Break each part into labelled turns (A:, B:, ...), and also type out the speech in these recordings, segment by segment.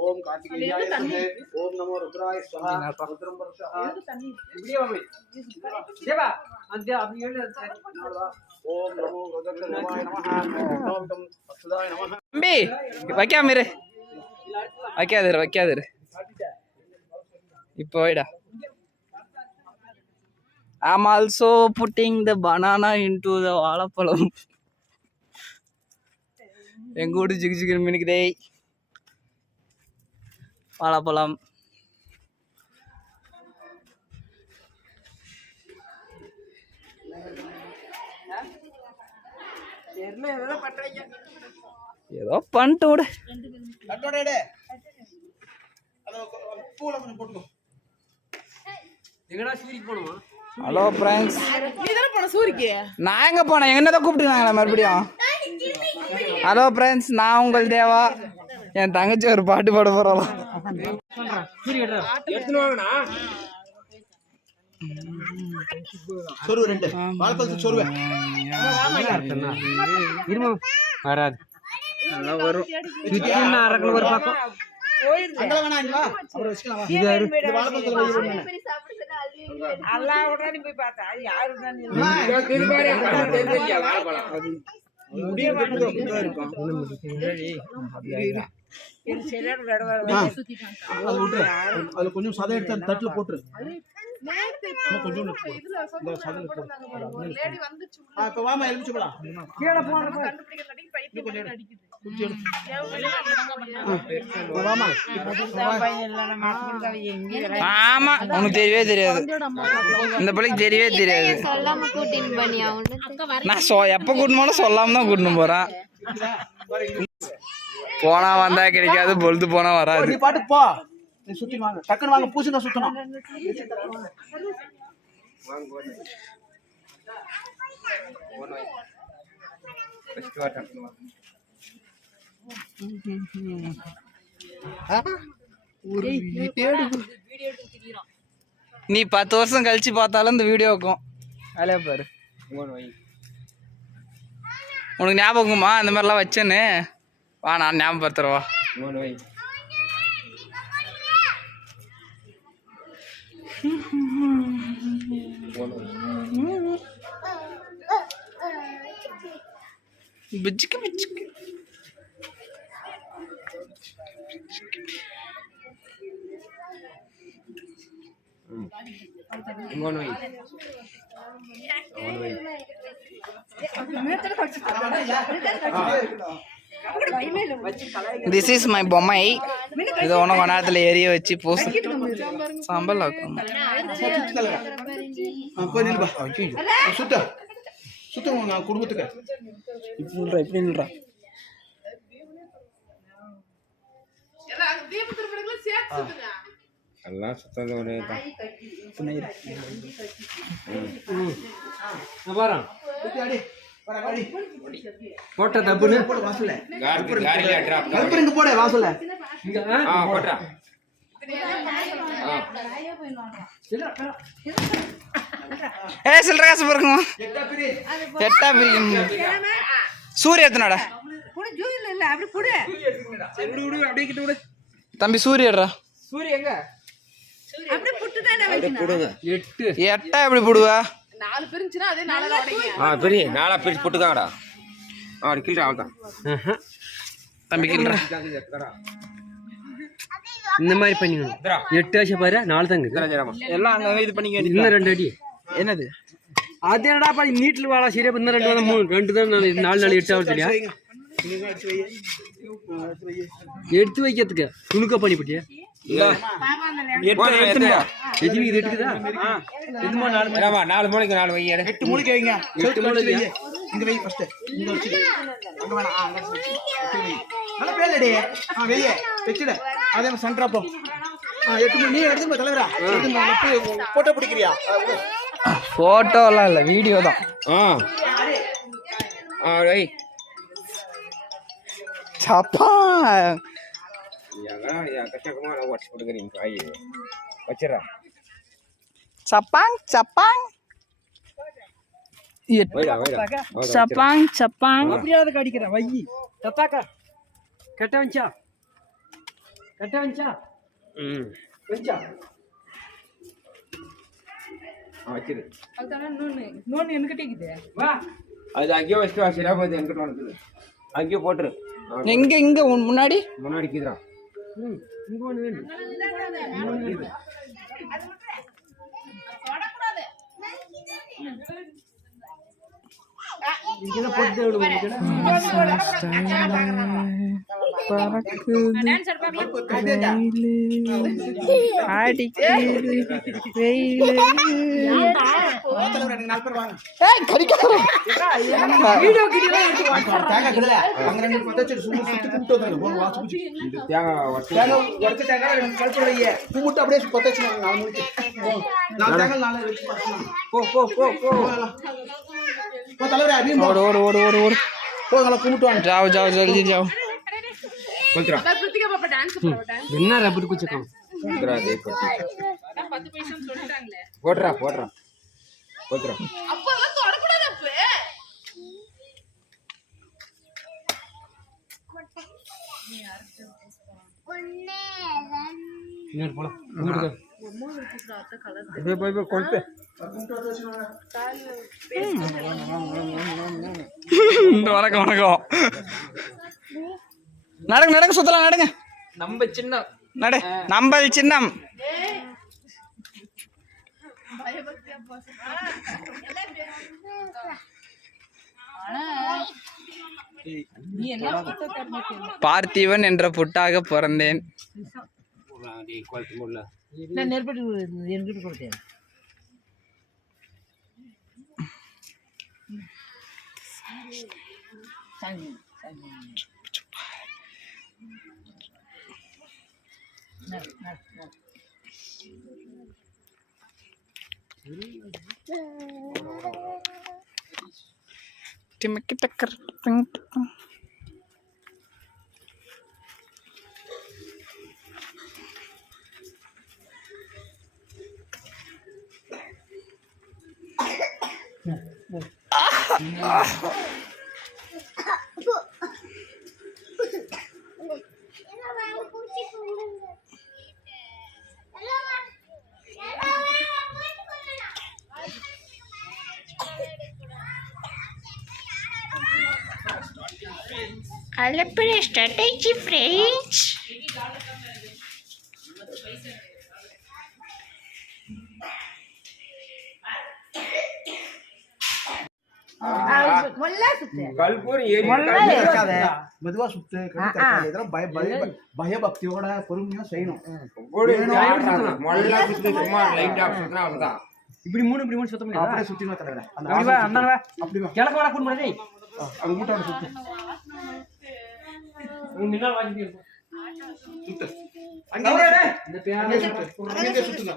A: ஓம் கார்த்திகேயாய ஓம் நமோ ருத்ராய ஸ்வஹா. ருத்ரம் பர்ஷஹ
B: இப்படியே வா போய். தேவா, அந்த அப்படி.
A: ஓம் நமோ நமः ஓம் கம் அக்ஷதாய நமः
C: தம்பி வைக்காம இரு. வைக்காதிரு வைக்காதிரு. இப்போ வைடா I'm also putting the banana into the வாழைப்பழம். எங்க வீடு ஜிகு ஜிகு மினுக்குதே. வாழைப்பழம் ஏதோ பண்ணிட்டு விடு. ஹலோ
D: சூரிக்கு
C: நான் எங்க போனேன்? என்ன தான் கூப்பிட்டுருக்காங்களா மறுபடியும்? ஹலோ ஃப்ரெண்ட்ஸ் நான் உங்கள் தேவா. என் தங்கச்சி ஒரு பாட்டு பாட போறோம்
B: வராது.
C: வரும்
B: ஒரு பக்கம்
D: போய் பார்த்தா. யாரு
A: அதுல கொஞ்சம் சதை எடுத்து தட்டுல போட்டுரு. போட்டு.
C: ஆமா உனக்கு தெரியவே தெரியாது. இந்த பிள்ளைக்கு தெரியவே தெரியாது. நான் சொ எப்போ கூட்டணும் போனா சொல்லாம தான் கூட்டணும் போறேன். போனா வந்தா கிடைக்காது பொழுது போனா வராது.
A: நீ பாட்டுக்கு போ. நீ சுத்தி வாங்க. டக்குன்னு வாங்க பூசி தான் சுத்தணும்
C: நீ பத்து வருஷம் கழிச்சு பார்த்தாலும் இந்த வீடியோ இருக்கும் வேலையா பாரு. உனக்கு ஞாபகமா இந்த மாதிரிலாம் வச்சேன்னு. வா நான் ஞாபகப்படுத்துறவா 무지개 무지개 응원의 응원의 திஸ் இஸ் மை பொம்மை இது ஒன்றும் கொஞ்ச நேரத்தில் எரிய வச்சு பூசு. சாம்பல் ஆக்கும்?
A: சுத்த. சுத்த உங்க குடும்பத்துக்கு.
C: இப்படி நில்றா இப்படி நில்றா
E: எல்லாம் சுத்தம் ஒரே தான்
B: பாரு. போட்ட தப்புன்னு?
A: போடு வாசல்ல. கருப்பு இங்க போடு வாசல்ல.
B: இங்க ஆ?
E: ஆ போட்றா.
C: ஏ சில்லற காசு பாருங்கம்மா
A: எட்டா பிரி.
C: எட்டா பிரியும் சூரிய எத்தனாடா தம்பி சூரியடா
B: சூரிய எங்க?
D: அப்படியே புட்டு தானே வைக்கணும்
B: எட்டு.
C: எட்டா எப்படி போடுவா?
D: நாலு பிரிஞ்சுனா அதே நாலு
E: ஆ பெரிய நாளா பிரிச்சு போட்டுக்காங்கடா. ஆ கீழே அவ்வளோதான்
C: தம்பி கில்றா
B: இந்த மாதிரி பண்ணிக்கணும். எட்டு ஆச்சு பாரு நாலு தாங்க
C: எல்லாம் அங்க இது பண்ணிக்க
B: இன்னும் ரெண்டு அடி.
C: என்னது?
B: அது என்னடா பாரு நீட்டில் வாழா சரியா இன்னும் ரெண்டு வாரம் மூணு. ரெண்டு தான் நாலு நாலு நாலு எட்டு ஆகும் சரியா எடுத்து வைக்கிறதுக்கு. துணுக்க பண்ணி போட்டியா?
E: நாலு மணிக்கு. நாலு வையட
A: எட்டு வைங்க. செவுத்துல அடிச்சு வை இங்க வை ஃபர்ஸ்ட் இங்க வச்சு அங்க வேணாம் ஆ, அங்க வச்சு வை. வச்சு வை. நல்ல பேலடி ஆ வெய்ய. வச்சுடு. அதே மாதிரி சென்டரா போ. ஆ எட்டு மணி. நீ எடுத்து போய் தலைவரா. எடுத்து போய் நான் போய் போட்டோ பிடிக்கிறியா?
C: போட்டோலாம் இல்லை வீடியோ தான்.
E: ஆ. ஆ வை.
C: சப்பா சப்பாங் சப்பாங் சப்பாங் சப்பாங்
B: அப்படியாவது அடிக்கிறேன் வை தத்தாக்கா கெட்ட வச்சா கெட்ட வச்சா
E: ம்
B: வச்சா
E: ஆ, வச்சிரு
D: இன்னொன்னு என்கிட்ட இருக்குது
B: வா
E: அது அங்கேயே வச்சுட்டு வா சரியா போகுது எங்கிட்ட வந்துது அங்கேயே போட்டுரு ஆ,
C: எங்க இங்க உன் முன்னாடி
E: முன்னாடி
B: ம் இங்க ஒன்று வேணும் இங்கதான் போட்டு விடுவோம்
A: அப்படியே பத்த வச்சு நாலு முடிச்சு நாலு தேங்காய் நாலு வச்சு பத்தலாம்
E: போ போ போ போ
A: போ
E: jauh jauh jadi jauh
B: benar rambut kucing Nyer, pola, nyer, pola,
C: வணக்கம் வணக்கம். நடங்க நடங்க சுத்தலாம் நடங்க.
B: நம்ம சின்ன
C: நடு நம்பல் சின்னம். பார்த்திவன் என்ற புட்டாக பிறந்தேன்.
E: ನಾನು ನೆನ್ಪಿಟ್ಟು
D: ನೆನ್ಪಿಟ್ಟು ಕೊಡ್ತೇನೆ Timmy kita kerpeng-kerpeng. சாமி நட நட நட
A: மெதுவா சுத்து. இதெல்லாம் பய பய பயபக்தியோட பொறுமையா செய்யணும்.
E: மொல்லா சுத்து சும்மா லைட் ஆஃப் சுத்தினா அவ்வளவுதான்.
B: இப்படி மூணு இப்படி மூணு சுத்த
A: அப்படியே தலைவரே.
B: அண்ணா கிழக்கு வர கூட்டு
A: அது சுத்து.
B: முன்னாள் வாங்கி
A: சுத்து.
B: அங்கே இந்த பேர
A: அங்கே சுத்து. அங்கே சுத்துங்க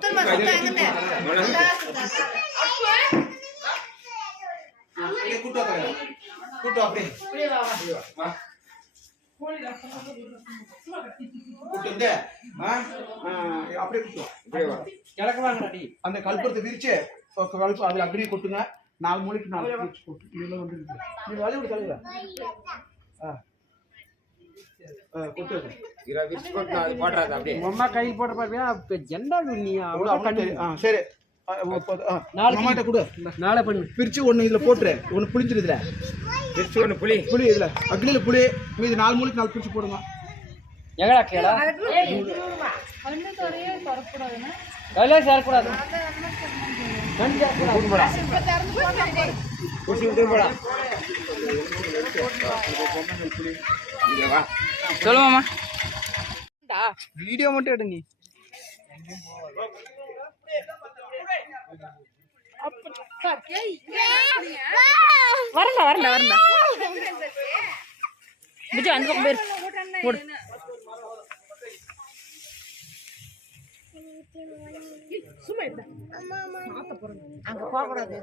A: அப்படியே கூட்டு வா தலைவரே. கூட்டு வா. அப்படியே கூட்டு. அப்படியே கூட்டு வா.
E: இப்படியே வா.
B: கிழக்கு வாங்கடா
A: அந்த கல்புரத்தை விரிச்சு கல்பு அதுல அப்படியே கொட்டுங்க. நாலு மூளைக்கு நாலு இதெல்லாம் வந்து நீ வழி விடு தலைவரே ஆ. ஆ, கொட்டு.
E: போட்டு போடுறாது அப்படியே.
B: அம்மா கை போடுற பாருவியா இப்ப ஜெண்டா
A: சரி.
B: நாளைக்கு-
A: கொடு.
B: நாளை பண்ணு.
A: பிரிச்சு ஒன்று இதில் போட்டுரு. ஒன்று புளிஞ்சிருதுல
E: விரிச்சு ஒன்று புளி
A: புளி இதில். அக்னியில் புளி மீதி நாலு மூளைக்கு நாலு பிரிச்சு போடுங்க
B: எங்கடா கேளா கையில சேரக்கூடாது. கண் சேரக்கூடாது.
E: குடிச்சு விட்டு போடா. இங்க வா
C: சொல்லு மாமா. வீடியோ மட்டும் எடு நீ
D: வரல வரல வரல புஜு அந்த பக்கம் பேர் போடு. சும்மா இருந்த அங்க போக கூடாது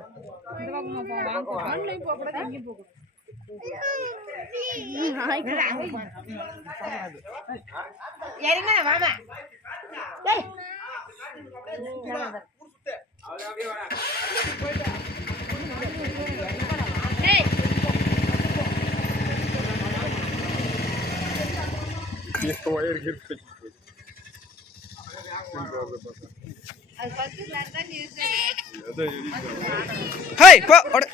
D: வாமா.
C: ஹேய் போ
B: அட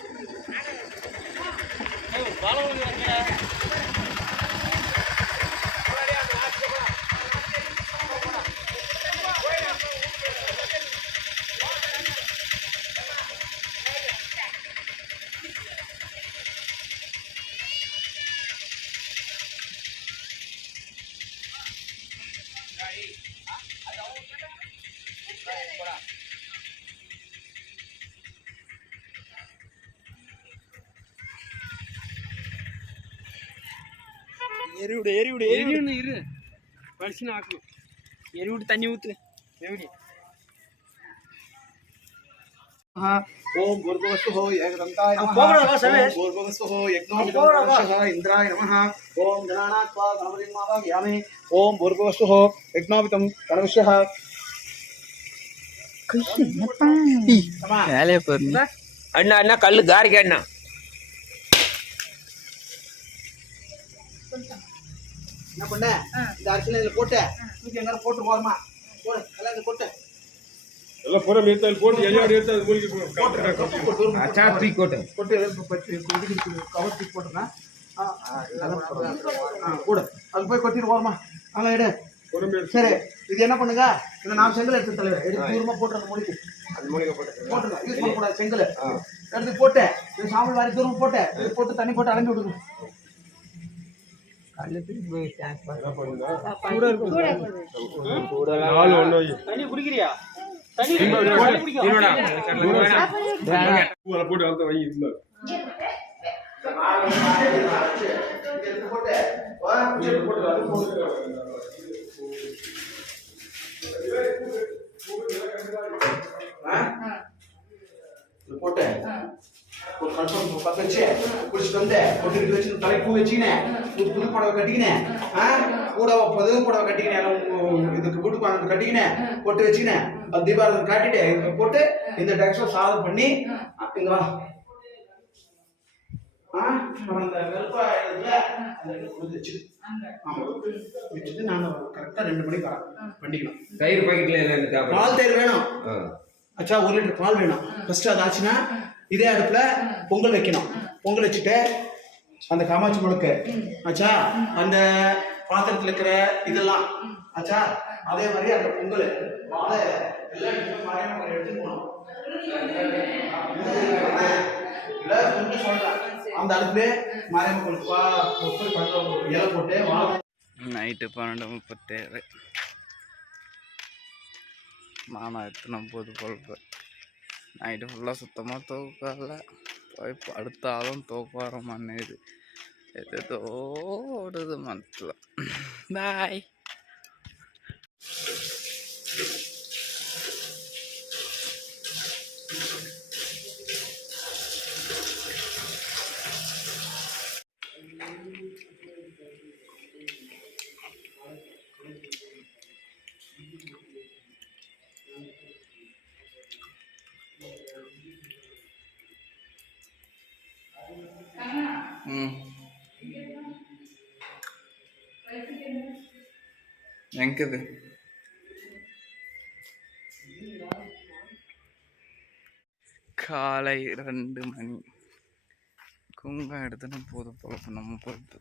B: விடு எரி விடு எரி விடு இரு. வலிச்சுன்னு ஆக்கணும். எரி விட்டு தண்ணி
A: ஊற்று எரி ஓம்
C: பூர்வஸ்வோ ஏகதந்தாய
E: அண்ணா அண்ணா கல்லு காரிக்க அண்ணா.
A: என்ன பண்ண? இந்த அரிசியில இதுல போட்டு தூக்கி எங்காரும் போட்டு போறமா போடு எல்லாம் இங்க போட்டு.
F: எல்லாம் புறம் எடுத்தால் போட்டு எல்லாம் எடுத்தால் மூலிகை போட்டு
E: தூக்கி கொட்டு.
A: போட்டு கவர் தூக்கி போட்டுனா போடு. அது போய் கொட்டிட்டு போறமா நல்லா எடு சரி இது என்ன பண்ணுங்க? இந்த நாலு செங்கல் எடுத்து தலைவர் எடுத்து தூரமா போட்டு அந்த மூலிகை.
E: அது மூலிகை போட்டு
A: போட்டுருங்க யூஸ் பண்ணக்கூடாது செங்கல். எடுத்து போட்டு சாம்பல் வாரி தூரம் போட்டு இது போட்டு தண்ணி போட்டு அலம்பி விடுங்க.
F: போட்டேன் ஒன்று
B: தண்ணி
A: ஒரு பத்து வச்சு குடிச்சிட்டு வந்தேன். கொட்டிட்டு வச்சு தலை பூ வச்சுக்கினேன் புது புது புடவை கட்டிக்கினேன். ஆ? கூட புது புடவை கட்டிக்கினேன். இதுக்கு வீட்டுக்கு வாங்க கட்டிக்கினேன். போட்டு வச்சுக்கினேன். அது தீபாவளி காட்டிட்டு இங்க போட்டு இந்த டெக்ஸ்டர் சாதம் பண்ணி இங்க வா.
E: தயிர் பாக்கெட்ல
A: பால் தயிர் வேணும். அச்சா ஒரு லிட்டர் பால் வேணும். ஃபர்ஸ்ட் அது ஆச்சுன்னா இதே அடுப்புல பொங்கல் வைக்கணும். பொங்கல் வச்சுட்டு அந்த காமாட்சி முழுக்கு. ஆச்சா? அந்த பாத்திரத்துல இருக்கிற இதெல்லாம். ஆச்சா? அதே மாதிரி அந்த பொங்கல். வாழை எல்லாம் எடுத்து போகணும். இல்ல கொஞ்சம் சொல்றேன். அந்த அடுப்புல மறைமுக பா போய் பண்ற இலை போட்டு வாழை
C: நைட்டு பன்னெண்டு முப்பத்தேழு. நானும் எத்தனை போது பொழப்பு நைட்டு ஃபுல்லாக சுத்தமாக தூக்கல போய் படுத்தாலும் தூக்கம் பண்ணுது எது எதோ ஓடுது மனசில். பாய் எங்கது? காலை ரெண்டு மணி. குங்கம் எடுத்துன்னு போது போல நம்ம பொழப்பு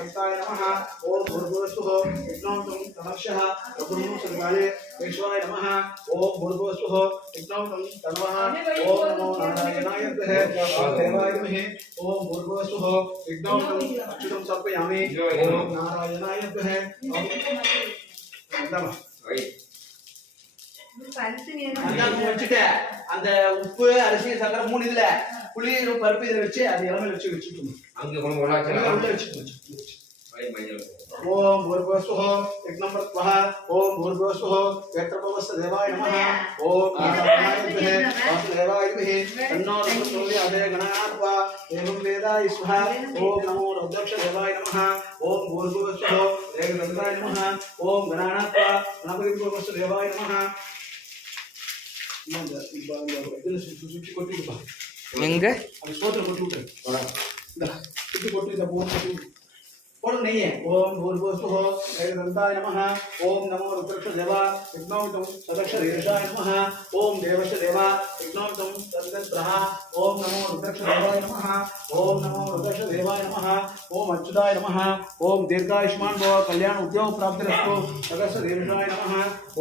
A: दन्ताय नमः ओम भूर्भुवस्सुः विघ्नौतं तमक्षः प्रभुर्नो सर्वाले ईश्वराय नमः ओम भूर्भुवस्सुः विघ्नौतं तन्वः ओम नमो नारायणाय विद्महे वासुदेवाय धीमहि ओम भूर्भुवस्सुः विघ्नौतं अच्युतं समर्पयामि ओम नारायणाय विद्महे ஓம்
E: வை.
A: அந்த வச்சுட்டேன் அந்த உப்பு அரிசி சக்கரை மூணு இதுல புளியையும் பருப்பு இதை வச்சு அது எல்லாமே வச்சு வச்சுக்கணும்?
E: அங்கே கொண்டு
A: உள்ளே வச்சுக்கணும்
E: ஓம்
A: பூர்வசுஹோ எக் நம்பர் துவா ஓம் பூர்வசுஹோ வேத்ரபவஸ்த தேவாய நம ஓம் ஆசாமாயிபிஹே வாசுதேவாயிபிஹே தன்னோ ரகுத்துல்ய அதே கணாத்வா ஏவம் வேதாய சுஹா ஓம் நமோ ருத்ரக்ஷ தேவாய நம ஓம் பூர்வசுஹோ ஏக நந்தாய நம ஓம் கணாத்வா கணபதி பூர்வஸ்த தேவாய நம இந்த இந்த சுற்றி கொட்டிட்டு பா
C: எங்க?
A: அது சோத்துல கொட்டி விட்டுரு இந்த சுத்தி கொட்டி இதை போட்டு கொட்டி விட்டுரு. போடுங்க நெய்யே ஓம் பூர்வோஸ்வோ ஏகதந்தாய நமः ஓம் நமோ ருத்ரக்ஷ தேவா விக்னோமிதம் சதக்ஷ ரீஷாய நமः ஓம் தேவஸ்ய தேவா விக்னோமிதம் சந்தத்ரஹ ஓம் நமோ ருத்ரக்ஷ தேவாய நமः ஓம் நமோ ருத்ரக்ஷ தேவாய நமः ஓம் அச்சுதாய நமः ஓம் தீர்காயுஷ்மான் பவ கல்யாண உத்தியோக பிராப்திரஸ்து சதக்ஷ ரீஷாய நமः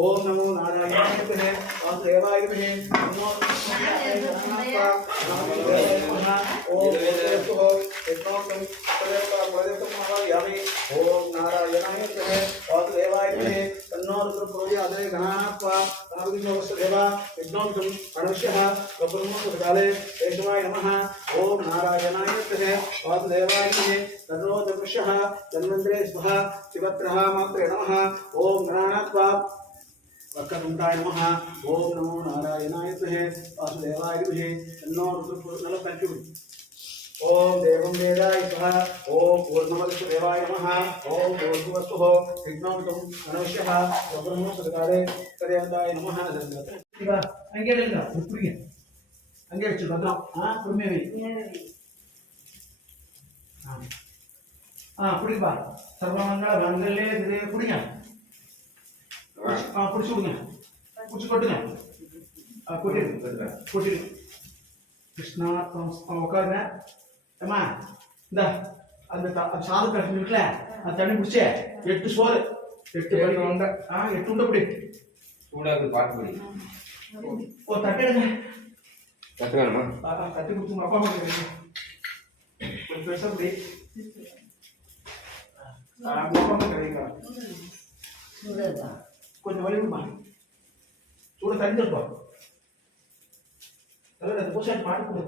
A: ஓம் நமோ நாராயணாய வித்மஹே வாசுதேவாய வித்மஹே సమర్పయామి ఓం నారాయణాయ వాసుదేవాయ తన్నో రుద్రప్రోజాదే గణానాత్వా నాగదేవ విద్వాంసం మనుష్య బ్రహ్మకాలే కేశవాయ నమ. ఓం నారాయణాయ వాసుదేవాయ తన్నో దృశ్య ధన్వంతరే స్వ శివత్ర మాత్రే నమ. ఓం గణానాత్వా వక్రతుండాయ నమ. ఓం నమో నారాయణాయ వాసుదేవాయ నో రుద్రపూర్ణల పంచుడి ओम देवं वेदाय स्वः ओम पूर्णमस्तु देवाय नमः ओम पूर्णवस्तुः विघ्नोत्तम गणेशः ब्रह्मो सदकारे पर्यन्ताय नमः ಈಗ ಹಂಗೆ ಇಲ್ಲ ಹುಡುಗರಿಗೆ ಹಂಗೆ ಹೆಚ್ಚು ಭದ್ರ ಹಾಂ ಕುಡಿಮೆ ಹಾಂ ಹಾಂ ಕುಡಿ ಬಾ ಸರ್ವಮಂಗಳ ಬಂದಲ್ಲೇ ಇದೆ ಕುಡಿಯ ಹಾಂ ಕುಡಿಸಿ ಹುಡುಗ ಕುಡಿಸಿ ಕೊಟ್ಟಿನ ಹಾಂ ಕೊಟ್ಟಿರಿ ಕೊಟ್ಟಿರಿ ಕೃಷ್ಣ ಸಂಸ್ಥಾವಕಾಶ ஏம்மா இந்த அந்த த- அந்த சாதம் கட்டி இருக்குல்ல அந்த தண்ணி குடிச்சே எட்டு சோறு. எட்டு படி உண்டை ஆ எட்டு உண்டை பிடி.
E: சூடாக பார்த்து படி.
A: ஓ தட்டு எடுங்க. ஆ, ஆ, தட்டி கொடுத்து உங்க அப்பா அம்மா. கொஞ்சம் பெருசா பிடி கொஞ்சம் வலி விடுமா சூட தண்ணி இருப்பா அதாவது அந்த பூசாரி பாடி. கொடு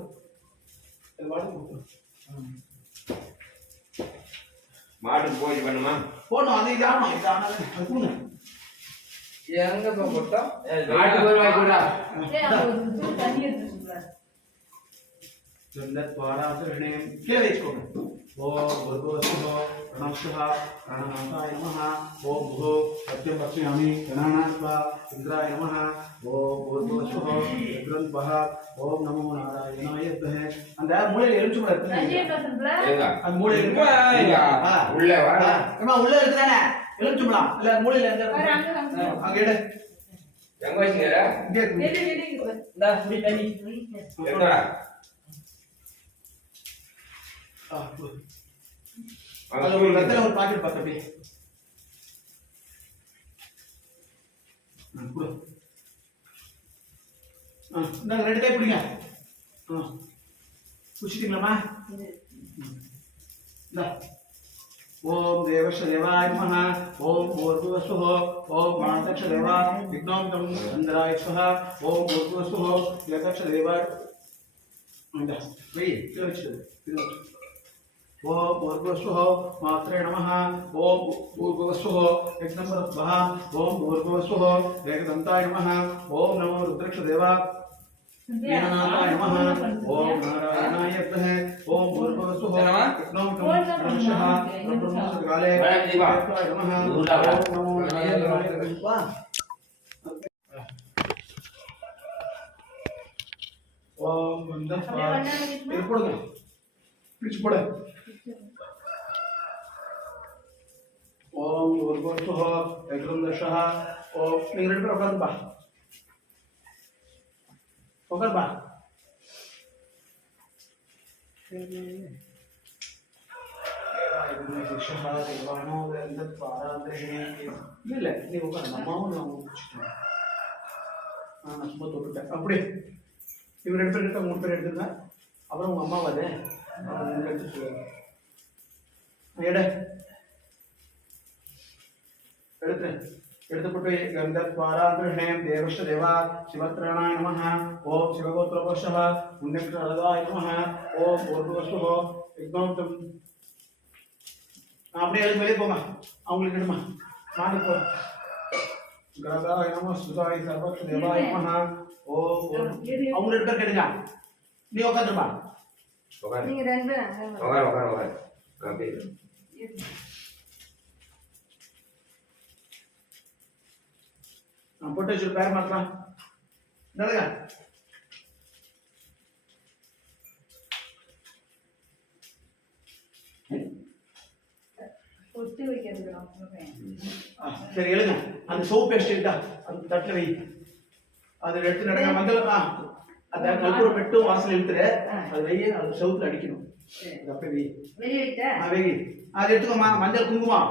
E: மாடு போய் பண்ணுமா
A: போனோம் அது இதானோ இதானது கொடுங்க.
C: எங்க போட்டோம்
E: மாடு போய் வாங்கி கூட
A: சொல்ல பாராசு கீழே வச்சுக்கோங்க. ஓ ஒரு வருஷம் प्रणवस्यः प्राणनाथाय नमः ॐ भुः सत्यं पश्यामि गणानात्वा इन्द्राय नमः ॐ भूर्भुवस्सुः रुद्रन्वः ॐ नमो नारायणाय विद्महे அந்த மூலையில எலுமிச்சை பழம் இருக்குல்ல
E: ஏங்க
A: அந்த மூலையில இருக்கு
E: இங்க,
A: ஆ.
E: உள்ள வா.
A: ஆ. அம்மா உள்ள இருக்குதானே எலுமிச்சை பழம் இல்ல மூலையில எங்க இருக்கு ஆ, அங்க எடு
E: எங்க வச்சுங்க
A: இங்க இருக்கு
E: எடுத்தா
A: ஆ, கொடு. அது ஒரு வெத்தலை ஒரு பாக்கெட் பார்த்து அப்படியே ஆ, கொடு. ஆ, இந்தாங்க ரெண்டு கை பிடிங்க ஆ குடிச்சிட்டீங்களாம்மா இந்தா ஓம் தேவஷ தேவாய நமः ஓம் பூர்வஸ்வः ஓம் மாதக்ஷ தேவா விக்னோமிதம் சந்திராய ஸ்வஹ ஓம் பூர்வஸ்வः யதக்ஷ தேவா இந்தா வெய் கீழே வச்சிடு கீழே வச்சிடு ओम भूर्भुवस्व मात्रे नमः। ओम भूर्भुवस्व यज्ञमृत्वः ओम भूर्भुवस्व वेगदन्ताय नमः। ओम नमो रुद्रक्षदेवा। ज्ञानाय नमः। ओम नारायणाय यज्ञः ओम भूर्भुवस्व कृष्णं नमः। ब्रह्मसद्गाले वेदत्वाय नमः। ओम नमो नारायणाय ओम बंदन इरपड़ पिछ पड़े பிடிச்சு போடு ஓம் ஊர்வசுஹ யக்ருந்தஷஹ ஓம் நீங்க ரெண்டு பேரும் உட்காந்து பா உட்காந்து பா இல்ல நீ உட்காந்து அம்மாவும் நான் முடிச்சுட்டேன் நான் சும்மா தொட்டுட்டேன் அப்படி இவர் ரெண்டு பேர் எடுத்தா மூணு எடு எடுத்து எடுத்துப்பட்டு கந்தத்வாராந்தர்ணயம் தேவஸ்ய தேவா சிவத்ராணாய நமः ஓம் சிவகோத்திரபோஷவ புண்ணியக்ஷரதாய நமः ஓம் பூர்வஸ்வோ விக்னோத்தம் அப்படியே எழுந்து வெளியே போங்க அவங்களுக்கு எடுமா நாடு போ கதாய நம சுதாய சர்வக்ஷ தேவாய நமः ஓம் அவங்க பேர் கேளுங்க நீ உட்காந்துருப்பா
D: நீங்க ரெண்டு
A: போட்டு பேர் மாட்டலாம் நடங்க சரி எழுதுங்க அந்த சோப் எடுத்துட்டா அந்த தட்டு வை அது எடுத்து நடங்க மங்களமா அந்த கற்பூர பெட்டும் வாசல் இழுத்துரு அது வை அது சவுத்துல அடிக்கணும். அது எடுத்துக்கோமா மஞ்சள் குங்குமம்.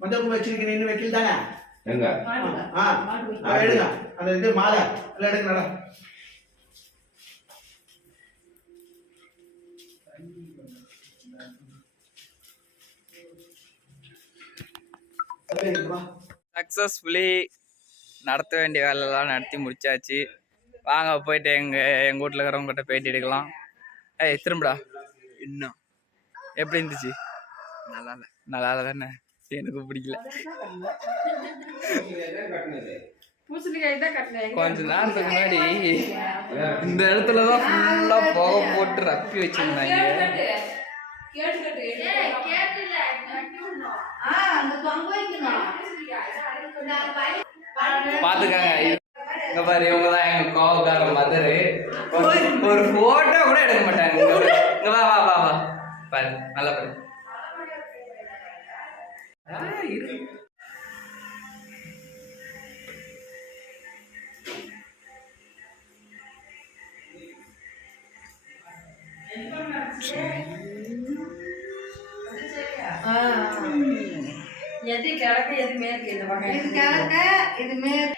A: மஞ்சள் குங்குமம் வச்சிருக்கீங்க இன்னும் வைக்கல தானே?
E: எங்க?
A: ஆ. ஆ, எடுங்க. அந்த இது மாலை. எல்லாம் எடுங்க நட.
C: சக்ஸஸ்ஃபுல்லி நடத்த வேண்டிய வேலையெல்லாம் நடத்தி முடிச்சாச்சு. வாங்க போயிட்டு எங்கள் எங்கள் வீட்டில் இருக்கிறவங்ககிட்ட பேட்டி எடுக்கலாம். ஏய் திரும்படா. இன்னும். எப்படி இருந்துச்சு? நல்லா இல்லை நல்லா இல்லை தானே? எனக்கு பிடிக்கல. கொஞ்ச நேரத்துக்கு முன்னாடி இந்த இடத்துல தான் ஃபுல்லாக புகை போட்டு ரப்பி வச்சுருந்தாங்க. பாத்துக்கங்க இங்க பாரு இவங்க தான் எங்க கோவக்கார மதரு. ஒரு போட்டோ கூட எடுக்க மாட்டாங்க. இங்க வா வா வா வா. பாரு நல்லா பாரு.
D: எது கிழக்கு எது மேற்கு இந்த வகை
G: இது கிழக்க இது மேற்கு.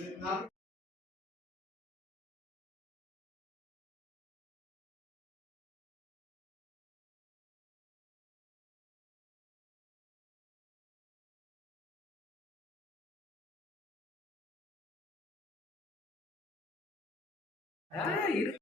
C: ப- ஏன் மாத்திரியா ஆ, இரு